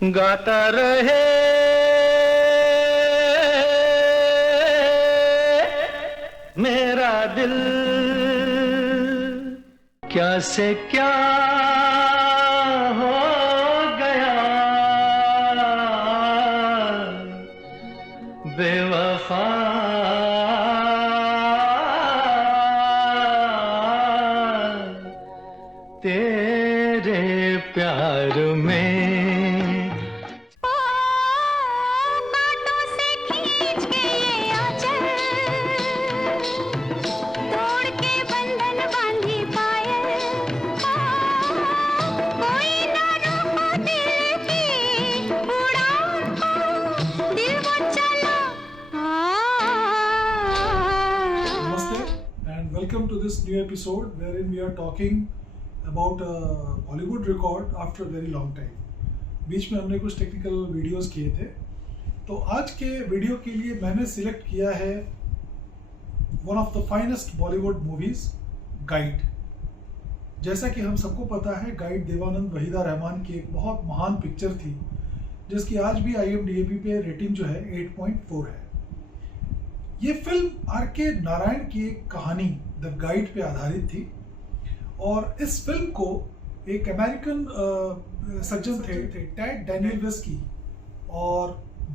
गाता रहे मेरा दिल, क्या से क्या हो गया, बेवफा तेरे प्यार में। कांटों से खींच के ये आंचल, तोड़ के बंधन बांधी पायल, कोई ना रोको दिल की उड़ान को, दिल वो चला। Namaste and welcome to this new episode wherein we are talking about a Bollywood record after a very long time. बीच में हमने कुछ टेक्निकल वीडियोस किए थे, तो आज के वीडियो के लिए मैंने सिलेक्ट किया है one of the finest Bollywood movies, guide. जैसा कि हम सबको पता है, गाइड देवानंद वहीदा रहमान की एक बहुत महान पिक्चर थी, जिसकी आज भी IMDb पे रेटिंग जो है 8.4 है। ये फिल्म R.K. नारायण की एक कहानी द गाइड पे आधारित थी, और इस फिल्म को एक अमेरिकन सर्जन थे टैड डेनियल्स, और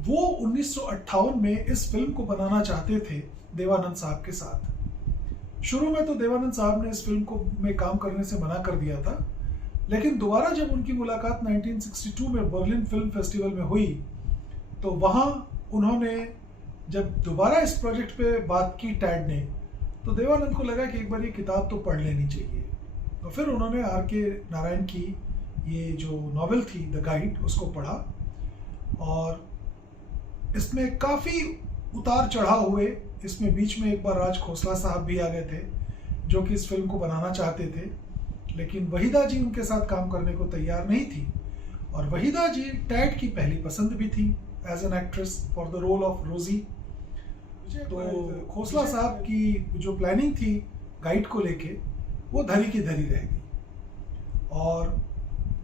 वो 1958 में इस फिल्म को बनाना चाहते थे देवानंद साहब के साथ। शुरू में तो देवानंद साहब ने इस फिल्म को में काम करने से मना कर दिया था, लेकिन दोबारा जब उनकी मुलाकात 1962 में बर्लिन फिल्म फेस्टिवल में हुई, तो वहाँ उन्होंने जब दोबारा इस प्रोजेक्ट पे बात की टैड ने, तो देवानंद को लगा कि एक बार ये किताब तो पढ़ लेनी चाहिए। तो फिर उन्होंने R.K. नारायण की ये जो नॉवेल थी द गाइड, उसको पढ़ा, और इसमें काफ़ी उतार चढ़ाव हुए। इसमें बीच में एक बार राज खोसला साहब भी आ गए थे, जो कि इस फिल्म को बनाना चाहते थे, लेकिन वहीदा जी उनके साथ काम करने को तैयार नहीं थी। और वहीदा जी टैड की पहली पसंद भी थी as an actress for the role of Rosie. तो खोसला साहब की जो प्लानिंग थी गाइड को लेके, वो धरी की धरी रह गई। और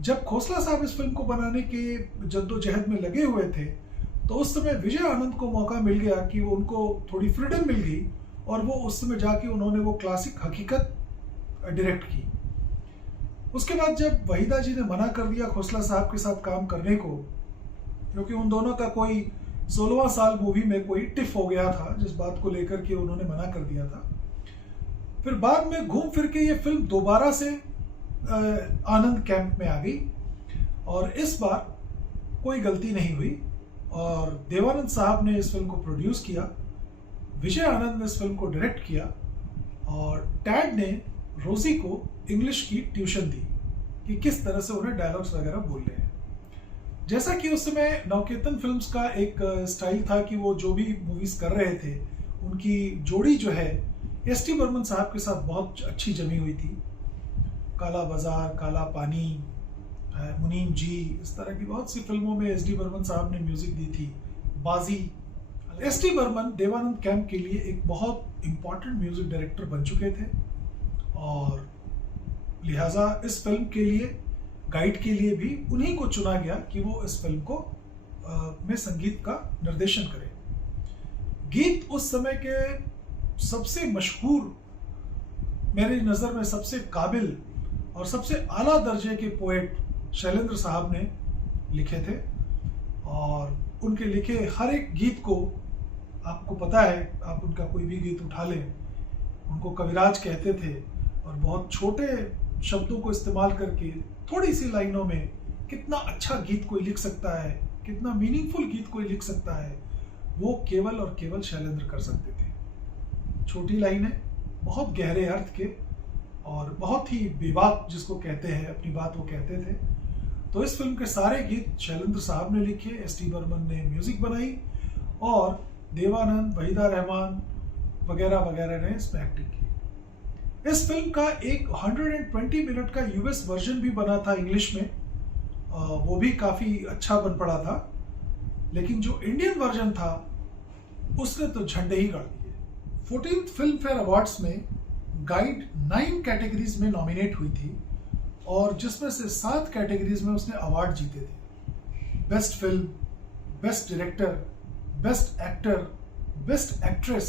जब खोसला साहब इस फिल्म को बनाने के जद्दोजहद में लगे हुए थे, तो उस समय विजय आनंद को मौका मिल गया कि वो उनको थोड़ी फ्रीडम मिल गई, और वो उस समय जाके उन्होंने वो क्लासिक हकीकत डायरेक्ट की। उसके बाद जब वहीदा जी ने मना कर दिया खोसला साहब के साथ काम करने को, क्योंकि उन दोनों का कोई 16वां साल मूवी में कोई टिफ हो गया था, जिस बात को लेकर के उन्होंने मना कर दिया था। फिर बाद में घूम फिर के ये फिल्म दोबारा से आनंद कैंप में आ गई, और इस बार कोई गलती नहीं हुई, और देवानंद साहब ने इस फिल्म को प्रोड्यूस किया, विजय आनंद ने इस फिल्म को डायरेक्ट किया, और टैड ने रोजी को इंग्लिश की ट्यूशन दी कि किस तरह से उन्हें डायलॉग्स वगैरह बोलने हैं। जैसा कि उस समय नवकेतन फिल्म्स का एक स्टाइल था कि वो जो भी मूवीज कर रहे थे, उनकी जोड़ी जो है S.T. बर्मन साहब के साथ बहुत अच्छी जमी हुई थी। काला बाजार, काला पानी, मुनीम जी, इस तरह की बहुत सी फिल्मों में S.D. बर्मन साहब ने म्यूजिक दी थी। बाजी। S.T. बर्मन देवानंद कैंप के लिए एक बहुत इंपॉर्टेंट म्यूजिक डायरेक्टर बन चुके थे, और लिहाजा इस फिल्म के लिए, गाइड के लिए भी उन्हीं को चुना गया कि वो इस फिल्म को में संगीत का निर्देशन करें। गीत उस समय के सबसे मशहूर, मेरी नज़र में सबसे काबिल और सबसे आला दर्जे के पोएट शैलेंद्र साहब ने लिखे थे, और उनके लिखे हर एक गीत को, आपको पता है, आप उनका कोई भी गीत उठा लें, उनको कविराज कहते थे, और बहुत छोटे शब्दों को इस्तेमाल करके थोड़ी सी लाइनों में कितना अच्छा गीत कोई लिख सकता है, कितना मीनिंगफुल गीत कोई लिख सकता है, वो केवल और केवल शैलेंद्र कर सकते थे। छोटी लाइनें, बहुत गहरे अर्थ के, और बहुत ही बेबाक जिसको कहते हैं, अपनी बात वो कहते थे। तो इस फिल्म के सारे गीत शैलेंद्र साहब ने लिखे, S.T. बर्मन ने म्यूजिक बनाई, और देवानंद, वहीदा रहमान वगैरह वगैरह ने इसमें एक्टिंग की। इस फिल्म का एक 120 मिनट का US वर्जन भी बना था इंग्लिश में, वो भी काफ़ी अच्छा बन पड़ा था, लेकिन जो इंडियन वर्जन था उसने तो झंडे ही गाड़ दिए। 14th फिल्म फेयर अवार्ड्स में गाइड 9 कैटेगरीज में नॉमिनेट हुई थी, और जिसमें से 7 कैटेगरीज में उसने अवार्ड जीते थे। Best film, best director, best actor, best actress,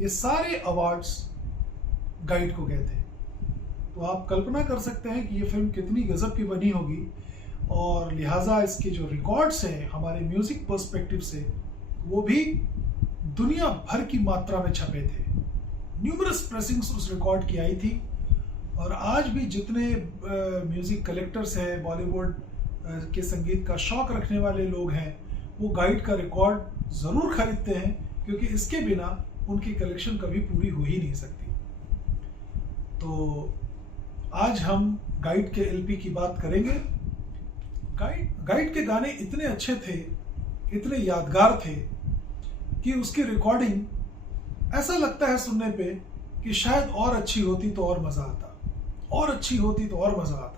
ये सारे अवार्ड्स गाइड को गए थे। तो आप कल्पना कर सकते हैं कि ये फिल्म कितनी गजब की बनी होगी, और लिहाजा इसके जो रिकॉर्ड्स हैं हमारे म्यूजिक पर्सपेक्टिव से, वो भी दुनिया भर की मात्रा में छपे थे। न्यूमरस प्रेसिंग्स उस रिकॉर्ड की आई थी, और आज भी जितने म्यूजिक कलेक्टर्स हैं, बॉलीवुड के संगीत का शौक रखने वाले लोग हैं, वो गाइड का रिकॉर्ड ज़रूर खरीदते हैं, क्योंकि इसके बिना उनकी कलेक्शन कभी पूरी हो ही नहीं सकती। तो आज हम गाइड के एलपी की बात करेंगे। गाइड के गाने इतने अच्छे थे, इतने यादगार थे कि उसकी रिकॉर्डिंग ऐसा लगता है सुनने पे कि शायद और अच्छी होती तो और मज़ा आता, और अच्छी होती तो और मज़ा आता।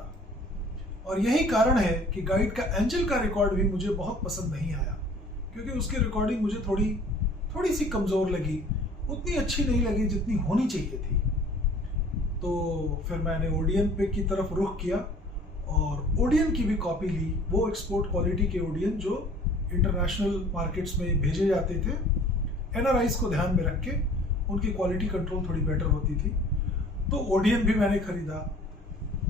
और यही कारण है कि गाइड का एंजल का रिकॉर्ड भी मुझे बहुत पसंद नहीं आया, क्योंकि उसकी रिकॉर्डिंग मुझे थोड़ी सी कमज़ोर लगी, उतनी अच्छी नहीं लगी जितनी होनी चाहिए थी। तो फिर मैंने ओडियन पे की तरफ रुख किया और ओडियन की भी कॉपी ली, वो एक्सपोर्ट क्वालिटी के ओडियन जो इंटरनेशनल मार्केट्स में भेजे जाते थे। एनआरआईज को ध्यान में रख के उनकी क्वालिटी कंट्रोल थोड़ी बेटर होती थी, तो ओडियन भी मैंने खरीदा।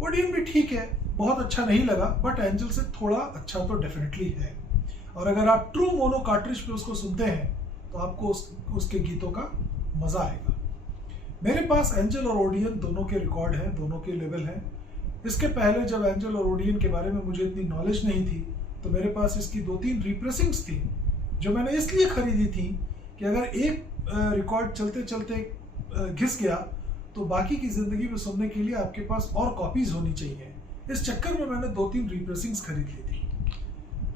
ओडियन भी ठीक है, बहुत अच्छा नहीं लगा, बट एंजल से थोड़ा अच्छा तो डेफिनेटली है। और अगर आप ट्रू मोनो कार्ट्रिज पे उसको सुनते हैं तो आपको उसके गीतों का मज़ा आएगा। मेरे पास एंजल और ओडियन दोनों के रिकॉर्ड हैं, दोनों के लेवल हैं। इसके पहले जब एंजल और ओडियन के बारे में मुझे इतनी नॉलेज नहीं थी, तो मेरे पास इसकी 2-3 रिप्रेसिंग्स थी, जो मैंने इसलिए खरीदी थी कि अगर एक रिकॉर्ड चलते चलते घिस गया तो बाकी की ज़िंदगी में सुनने के लिए आपके पास और कॉपीज़ होनी चाहिए। इस चक्कर में मैंने 2-3 रिप्रेसिंग्स खरीद ली थी,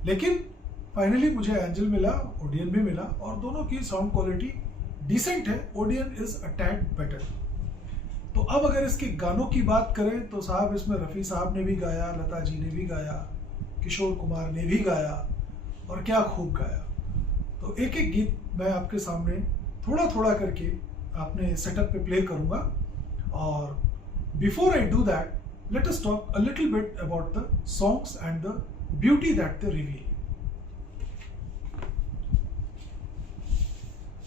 लेकिन फाइनली मुझे एंजल मिला, ओडियन भी मिला, और दोनों की साउंड क्वालिटी डिसेंट है। Odeon is a tad better. तो अब अगर इसके गानों की बात करें तो साहब इसमें रफ़ी साहब ने भी गाया, लता जी ने भी गाया, किशोर कुमार ने भी गाया, और क्या खूब गाया। तो एक एक गीत मैं आपके सामने थोड़ा थोड़ा करके आपने सेटअप पे प्ले करूँगा। और before I do that, let us talk a little bit about the songs and the beauty that they reveal.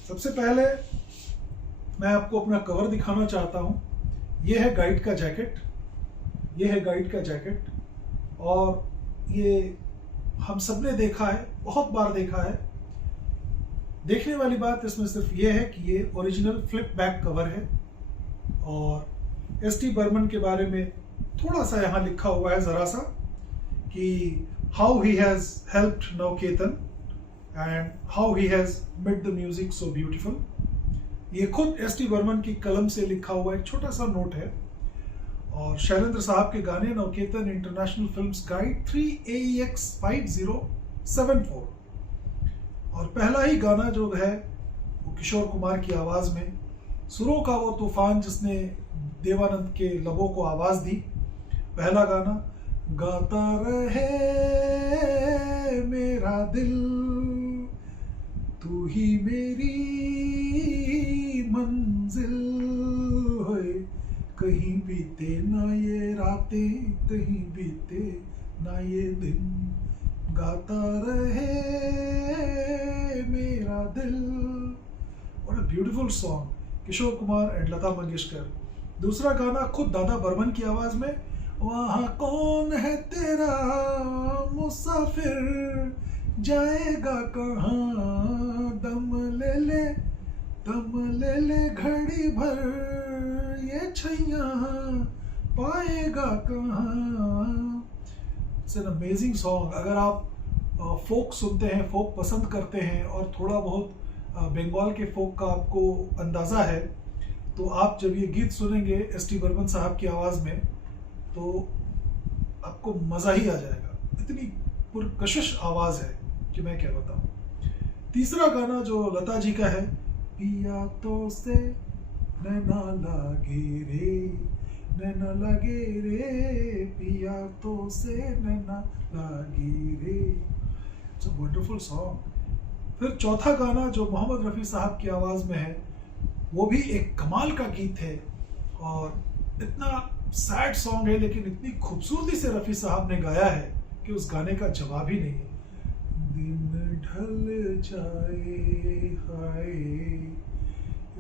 सबसे पहले मैं आपको अपना कवर दिखाना चाहता हूँ। ये है गाइड का जैकेट, ये है गाइड का जैकेट, और ये हम सब ने देखा है, बहुत बार देखा है। देखने वाली बात इसमें सिर्फ ये है कि ये ओरिजिनल फ्लिप बैक कवर है, और एस.टी. बर्मन के बारे में थोड़ा सा यहाँ लिखा हुआ है ज़रा सा, कि how he has helped Navketan and how he has made the music so beautiful. ये खुद एस.टी. बर्मन की कलम से लिखा हुआ एक छोटा सा नोट है। और शैलेंद्र साहब के गाने Navketan international films guide 3AEX 5074, और पहला ही गाना जो है वो किशोर कुमार की आवाज़ में, सुरों का वो तूफान जिसने देवानंद के लबों को आवाज़ दी। पहला गाना, गाता रहे मेरा दिल, तू ही मेरी मंजिल, होए कहीं बीते ना ये रातें, कहीं बीते ना ये दिन, गाता रहे मेरा दिल। What a beautiful song, Kishore Kumar and Lata Mangeshkar. दूसरा गाना खुद दादा बर्मन की आवाज़ में, वहाँ कौन है तेरा मुसाफिर, जाएगा कहाँ, दम ले ले घड़ी भर, ये छैया पाएगा कहाँ। It's an amazing song. अगर आप फोक सुनते हैं, फोक पसंद करते हैं, और थोड़ा बहुत बंगाल के फोक का आपको अंदाज़ा है, तो आप जब ये गीत सुनेंगे एस.टी. बर्मन साहब की आवाज़ में, तो आपको मज़ा ही आ जाएगा। इतनी पुरकशिश आवाज़ है कि मैं क्या बताऊँ। तीसरा गाना जो लता जी का है, पिया तो से नैना लागे रे, नैना लागे रे, पिया तो से नैना लागे रे। It's a wonderful song. फिर चौथा गाना जो मोहम्मद रफ़ी साहब की आवाज़ में है, वो भी एक कमाल का गीत है, और इतना सैड सॉन्ग है, लेकिन इतनी खूबसूरती से रफ़ी साहब ने गाया है कि उस गाने का जवाब ही नहीं है। दिन ढल जाए हाय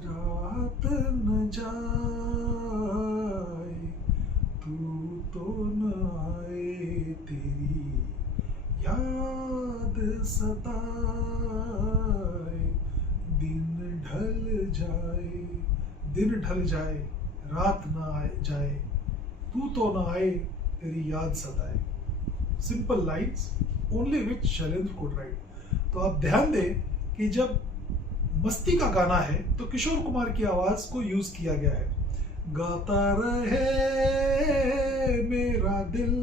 रात न जाए तू तो न आए तेरी याद सताए दिन ढल जाए रात ना आए जाए तू तो ना आए तेरी याद सताए। Simple lines only which Shailendra could write. तो आप ध्यान दें कि जब मस्ती का गाना है तो किशोर कुमार की आवाज को यूज किया गया है, गाता रहे मेरा दिल,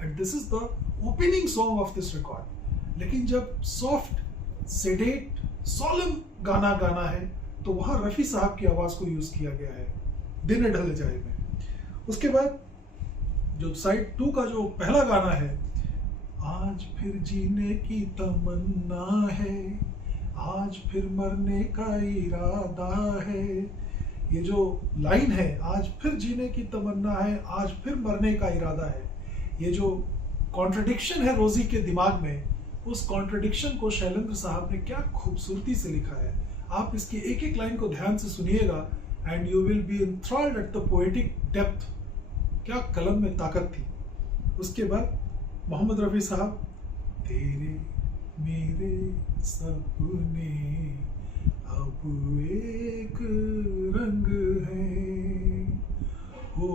and this is the opening song of this record. लेकिन जब सॉफ्ट सेडेट सॉलम गाना है तो वहां रफी साहब की आवाज को यूज किया गया है दिन ढल जाए में। उसके बाद जो साइड 2 का जो पहला गाना है, आज फिर जीने की तमन्ना है, आज फिर मरने का इरादा है। ये जो लाइन है, आज फिर जीने की तमन्ना है, आज फिर मरने का इरादा है, ये जो कॉन्ट्रडिक्शन है रोजी के दिमाग में, उस कॉन्ट्रडिक्शन को शैलेंद्र साहब ने क्या खूबसूरती से लिखा है। आप इसकी एक एक लाइन को ध्यान से सुनिएगा and you will be enthralled at the poetic depth. क्या कलम में ताकत थी। उसके बाद मोहम्मद रफ़ी साहब, तेरे मेरे सपने अब एक रंग है, हो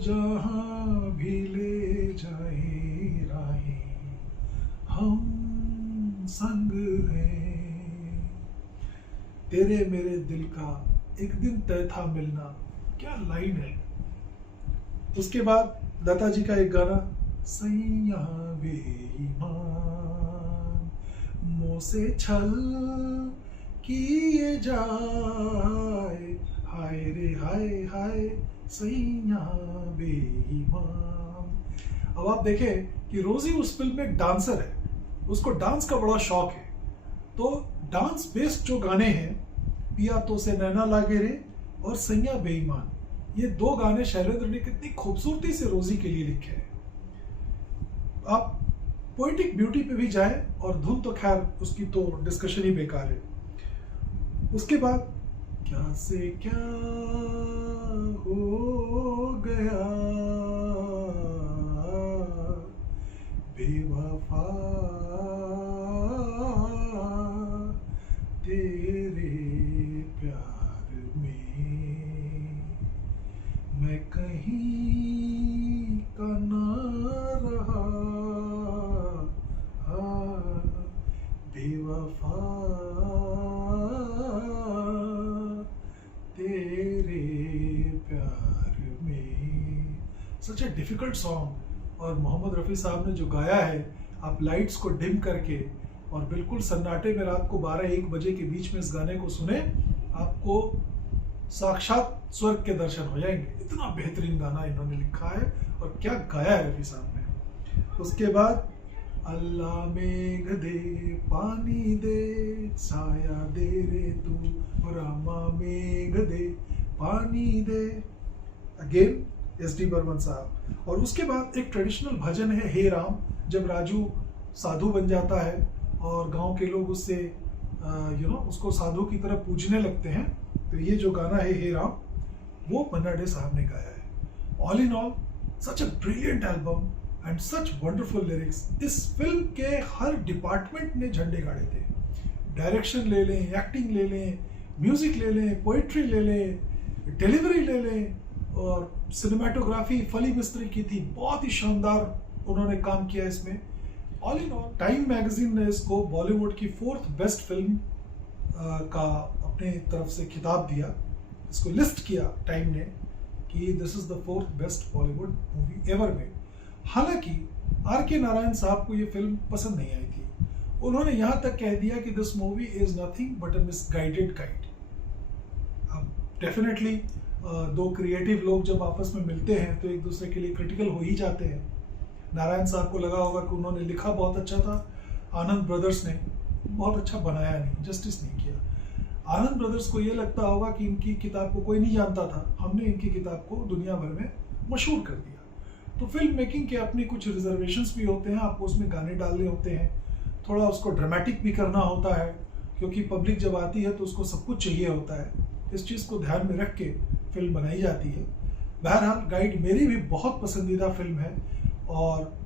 जहां भी ले जाए राहें हम संग हैं। तेरे मेरे दिल का एक दिन तय था मिलना, क्या लाइन है। उसके बाद लता जी का एक गाना, सैया बेईमान मुँह से छल किए जाए, हाय रे हाय हाय सैया बेईमान। अब आप देखें कि रोजी उस फिल्म में डांसर है, उसको डांस का बड़ा शौक है। तो डांस बेस्ड जो गाने हैं, पिया तो से नैना लागे रे और सैया बेईमान, ये 2 गाने शैलेंद्र ने कितनी खूबसूरती से रोजी के लिए लिखे हैं। आप पोएटिक ब्यूटी पे भी जाएं, और धुन तो खैर उसकी तो डिस्कशन ही बेकार है। उसके बाद क्या से क्या हो गया बेवफा तेरे प्यार में, मैं कहीं का ना रहा बेवफा तेरे प्यार में। सच ए डिफिकल्ट सॉन्ग। और मोहम्मद रफ़ी साहब ने जो गाया है, आप लाइट्स को डिम करके और बिल्कुल सन्नाटे में रात को 12-1 बजे के बीच में इस गाने को सुने, आपको साक्षात स्वर्ग के दर्शन हो जाएंगे। इतना बेहतरीन गाना इन्होंने लिखा है और क्या गाया है रफ़ी साहब ने। उसके बाद अल्लाह मेघ दे पानी दे साया दे रे तू, रामा मेघ दे पानी दे, अगेन एस डी बर्मन साहब। और उसके बाद एक ट्रेडिशनल भजन है हे राम, जब राजू साधु बन जाता है और गांव के लोग उससे उसको साधु की तरह पूजने लगते हैं, तो ये जो गाना है हे राम, वो मन्ना डे साहब ने गाया है। All in all such a brilliant album and such wonderful lyrics. इस फिल्म के हर डिपार्टमेंट ने झंडे गाड़े थे। डायरेक्शन ले लें, एक्टिंग ले लें, म्यूजिक ले लें, पोइट्री ले लें, डिलीवरी ले लें, और सिनेमाटोग्राफी फली मिस्त्री की थी। बहुत ही शानदार उन्होंने काम किया इसमें। All in all time magazine ने इसको बॉलीवुड की 4th बेस्ट फिल्म का अपने तरफ से खिताब दिया। इसको लिस्ट किया टाइम ने कि this is the 4th best Bollywood movie ever made. हालांकि आर के नारायण साहब को ये फिल्म पसंद नहीं आई थी। उन्होंने यहाँ तक कह दिया कि this movie is nothing but a misguided guide. अब डेफिनेटली 2 क्रिएटिव लोग जब आपस में मिलते हैं तो एक दूसरे के लिए क्रिटिकल हो ही जाते हैं। नारायण साहब को लगा होगा कि उन्होंने लिखा बहुत अच्छा था, आनंद ब्रदर्स ने बहुत अच्छा बनाया नहीं, जस्टिस नहीं किया। आनंद ब्रदर्स को ये लगता होगा कि इनकी किताब को कोई नहीं जानता था, हमने इनकी किताब को दुनिया भर में मशहूर कर दिया। तो फिल्म मेकिंग के अपने कुछ रिजर्वेशंस भी होते हैं, आपको उसमें गाने डालने होते हैं। थोड़ा उसको ड्रामेटिक भी करना होता है, क्योंकि पब्लिक जब आती है तो उसको सब कुछ चाहिए होता है। इस चीज़ को ध्यान में रख के फिल्म बनाई जाती है। बहरहाल गाइड मेरी भी बहुत पसंदीदा फिल्म है, और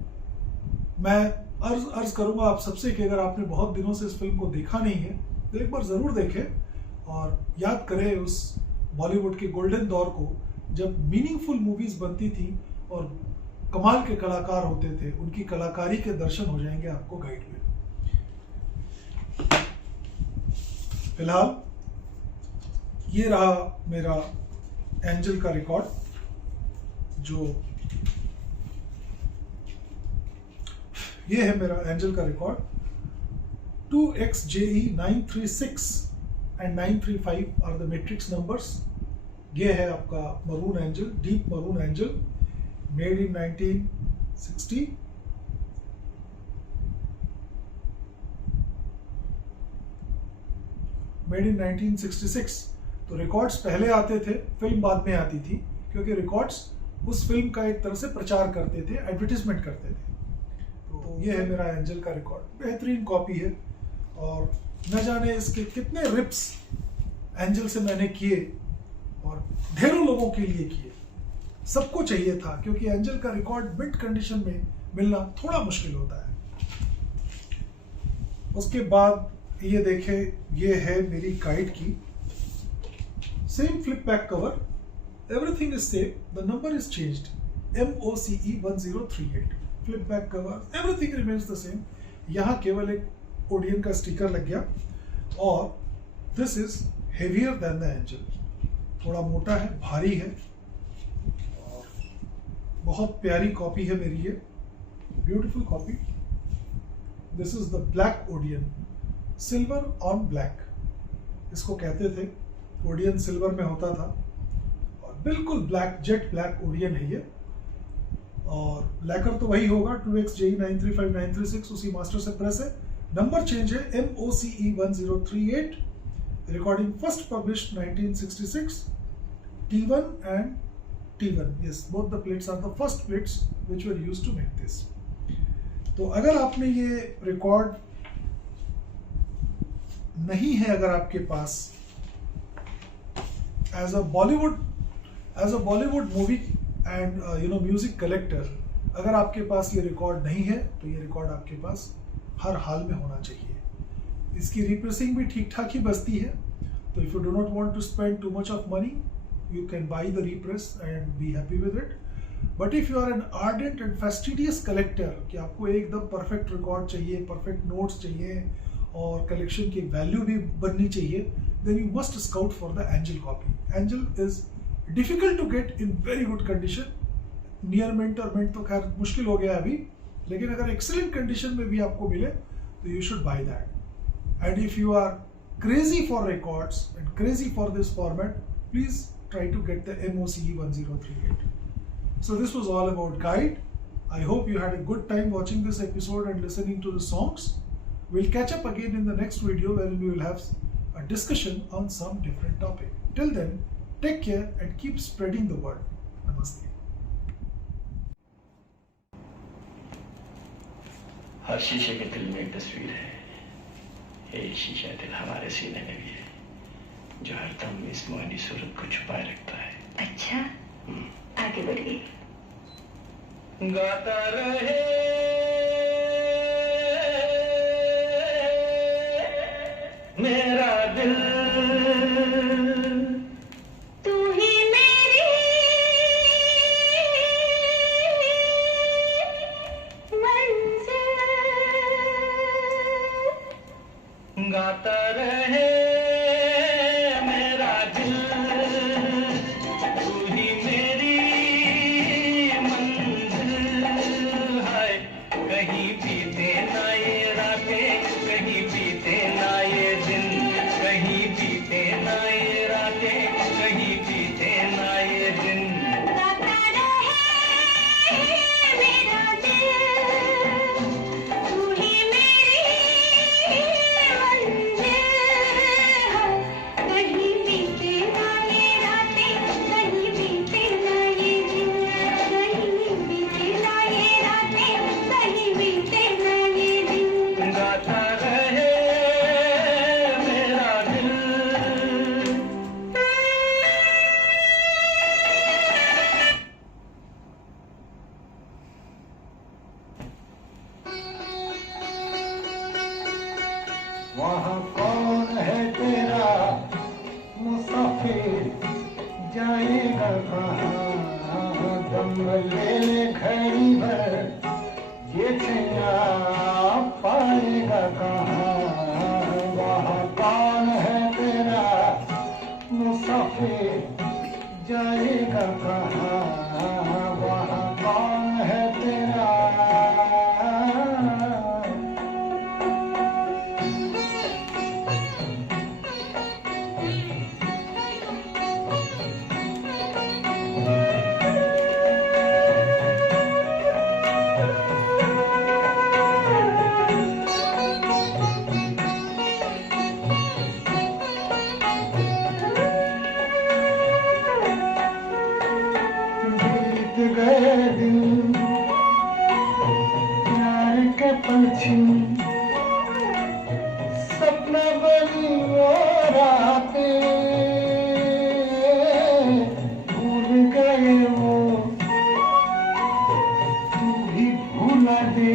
मैं अर्ज करूंगा आप सबसे कि अगर आपने बहुत दिनों से इस फिल्म को देखा नहीं है तो एक बार ज़रूर देखें और याद करें उस बॉलीवुड के गोल्डन दौर को, जब मीनिंगफुल मूवीज़ बनती थी और कमाल के कलाकार होते थे। उनकी कलाकारी के दर्शन हो जाएंगे आपको गाइड में। फिलहाल ये रहा मेरा एंजल का रिकॉर्ड, जो ये है मेरा एंजल का record. 2XJE 936 and 935 are the matrix numbers. ये है आपका maroon Angel, deep maroon Angel, made in 1960। Made in 1966। तो रिकॉर्ड्स पहले आते थे, फिल्म बाद में आती थी, क्योंकि रिकॉर्ड्स उस फिल्म का एक तरह से प्रचार करते थे, एडवर्टीजमेंट करते थे। तो ये है मेरा एंजल का रिकॉर्ड, बेहतरीन कॉपी है, और न जाने इसके कितने रिप्स एंजल से मैंने किए, और ढेरों लोगों के लिए किए। सबको चाहिए था, क्योंकि एंजल का रिकॉर्ड मिड कंडीशन में मिलना थोड़ा मुश्किल होता है। उसके बाद ये देखें, ये है मेरी गाइड की, same flip back cover, everything is same, the number is changed, MOCE 1038, flip back cover, everything remains the same. यहाँ केवल एक ओडियन का स्टिकर लग गया, और this is heavier than the Angel, थोड़ा मोटा है, भारी है, और बहुत प्यारी कॉपी है मेरी ये, beautiful copy. This is the black Odeon, silver on black इसको कहते थे। ओडियन सिल्वर में होता था, और बिल्कुल ब्लैक, जेट ब्लैक ओडियन है ये, और लैकर तो वही होगा, 2XJE 935 936 उसी मास्टर से प्रेस है। नंबर चेंज है, MOCE 1038, recording first published 1966, T1 and T1, yes, both the plates are the first plates which were used to make this। तो अगर आपने ये रिकॉर्ड नहीं है, अगर आपके पास as a Bollywood movie and music collector, अगर आपके पास ये रिकॉर्ड नहीं है तो ये रिकॉर्ड आपके पास हर हाल में होना चाहिए। इसकी रिप्रेसिंग भी ठीक ठाक ही बचती है, तो if you do not want to spend too much of money, you can buy the repress and be happy with it। But if you are an ardent and fastidious collector, कि आपको एकदम perfect record चाहिए, perfect notes चाहिए, और collection की value भी बननी चाहिए, then you must scout for the Angel copy। Angel is difficult to get in very good condition। Near mint और मिंट तो खैर मुश्किल हो गया अभी, लेकिन अगर एक्सीलेंट कंडीशन में भी आपको मिले तो you should buy that। And if you are crazy for records and crazy for this format, please try to get the MOCE 1038। So this was all about guide। I hope you had a good time watching this episode and listening to the songs। We'll catch up again in the next video where we will have a discussion on some different topic। Till then, take care and keep spreading the word। Namaste। हर शीशे के दिल में एक तस्वीर है, यही शीशा दिल हमारे सीने में भी है, जो हरदम इस मोहनी सूरत को छुपाए रखता है। अच्छा, आगे बढ़िए। गाता रहे मेरा दिल, तू ही मेरी मंजिल, गाता रहे वहाँ कौन है तेरा मुसाफिर, जाएगा कहाँ, दम ले ले घड़ी भर, ये चैया पाएगा कहाँ। वहाँ कौन है तेरा मुसाफिर, जाएगा कहाँ, वहाँ कौन है तेरा। गए दिन प्यार के पलछिन, सपना बनी वो रातें, भूल गए वो तू भी भूला दे।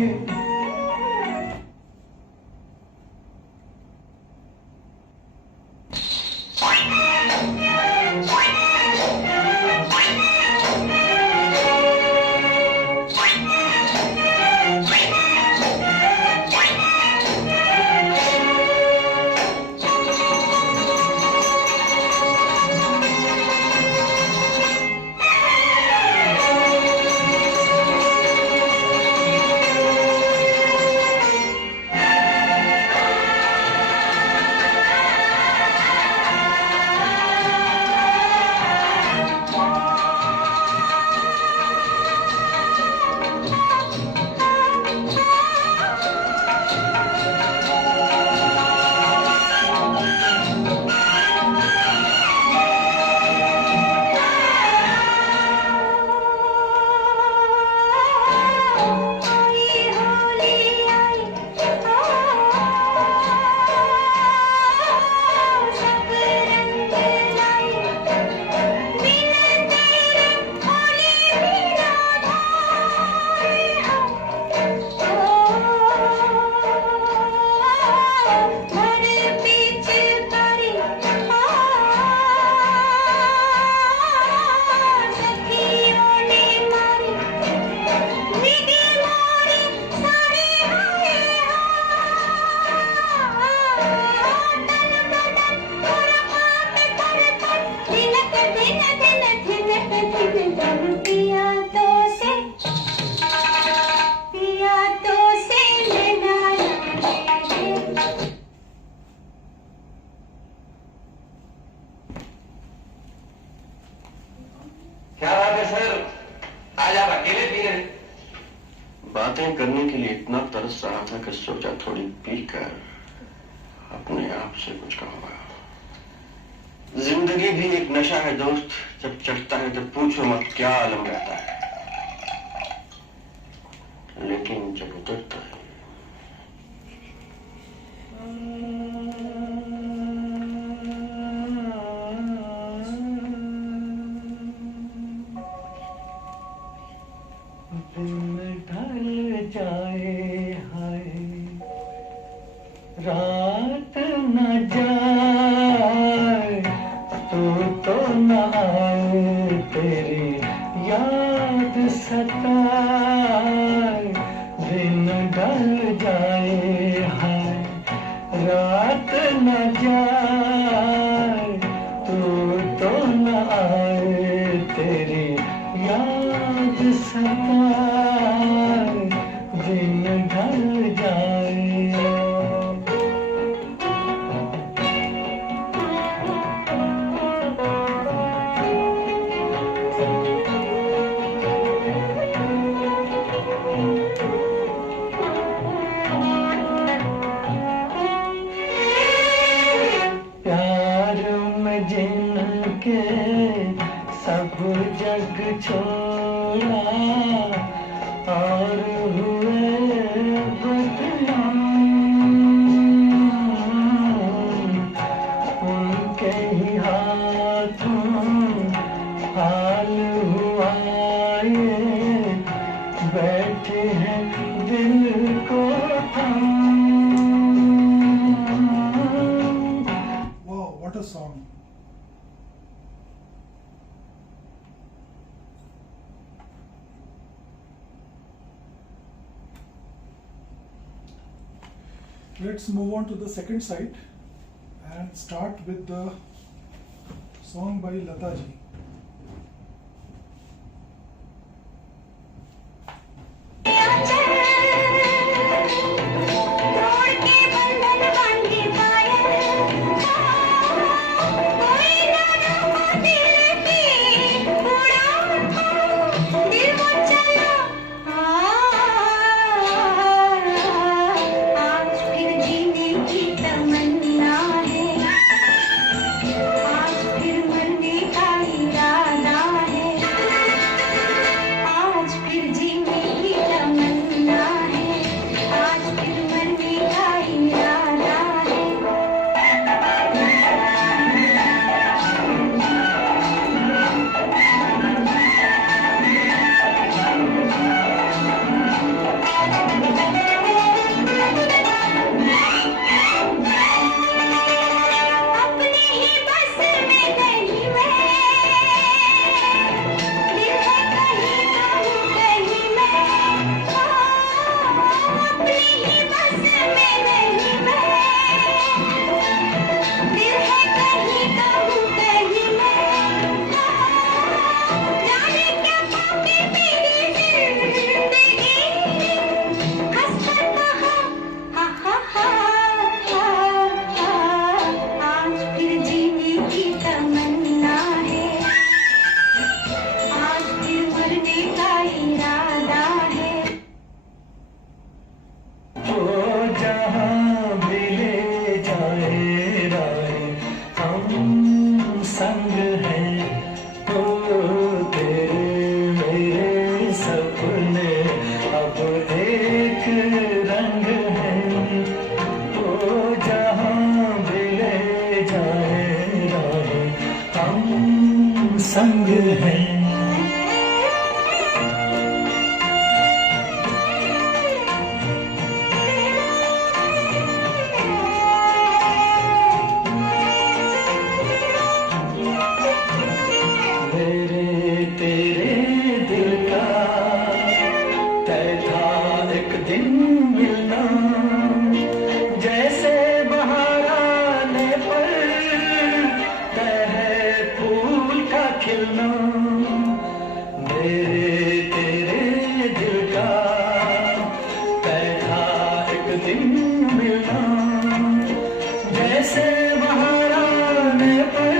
क्या बात है सर, आज आप अकेले पी रहे? बातें करने के लिए इतना तरस रहा था कि सोचा थोड़ी पीकर अपने आप से कुछ कहूंगा। जिंदगी भी एक नशा है दोस्त, जब चढ़ता है तो पूछो मत क्या आलम रहता है, लेकिन जब उतरता है दिन ढल जाए हाय, रात न जाए, तू तो न आए, तेरी याद सताए। दिन ढल जाए हाय, रात न जाए, तू तो न आए, तेरी याद सताए। दिन ढल जाए। Let's move on to the second side and start with the song by Lata ji. संग है। मेरे तेरे दिल का तय था एक दिन मिलना, जैसे बहार आने पर तय है फूल का खिलना। मेरे तेरे दिल का तय था एक दिन मिलना, जैसे बहार आने पर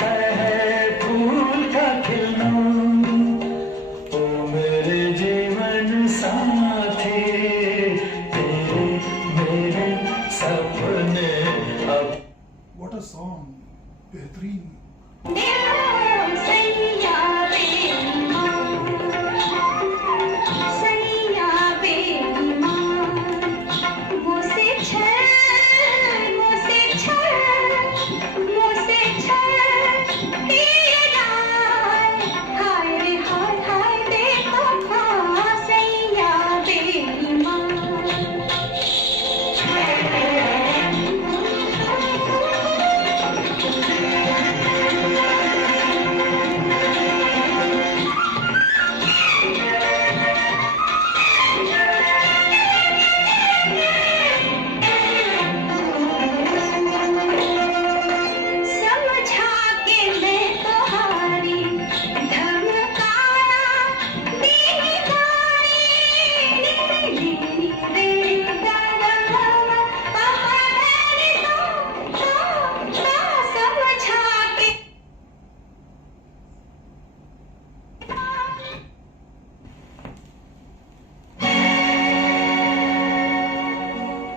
तय है फूल का खिलना। ओ मेरे जीवन साथी, तेरे मेरे सपने अब। What a song! बेहतरीन।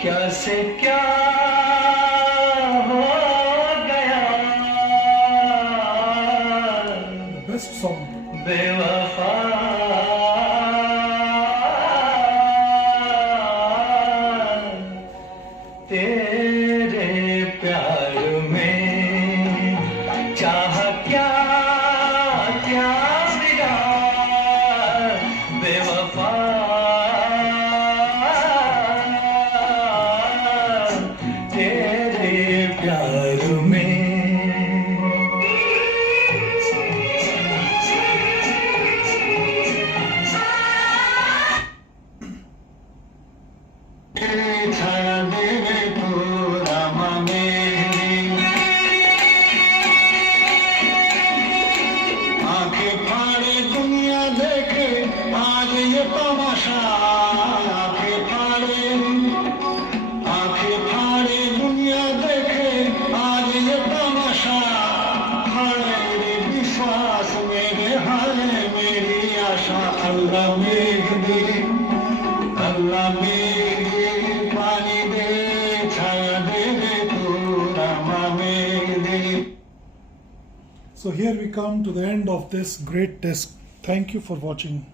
क्या से क्या हो गया, बेस्ट सॉन्ग बेवफा। तेरे प्यार में चाह क्या क्या बिगा, बेवफा। छाया दे रे तू रामा मेरी आंखें फाड़े दुनिया देखे आज ये तमाशा आंखें फाड़े दुनिया देखे आज ये तमाशा हाय रे विश्वास मेरे हाय मेरी आशा अल्लाह मेघ दे पानी दे छाया दे रे तू रामा मेघ दे. So here we come to the end of this great disc. Thank you for watching.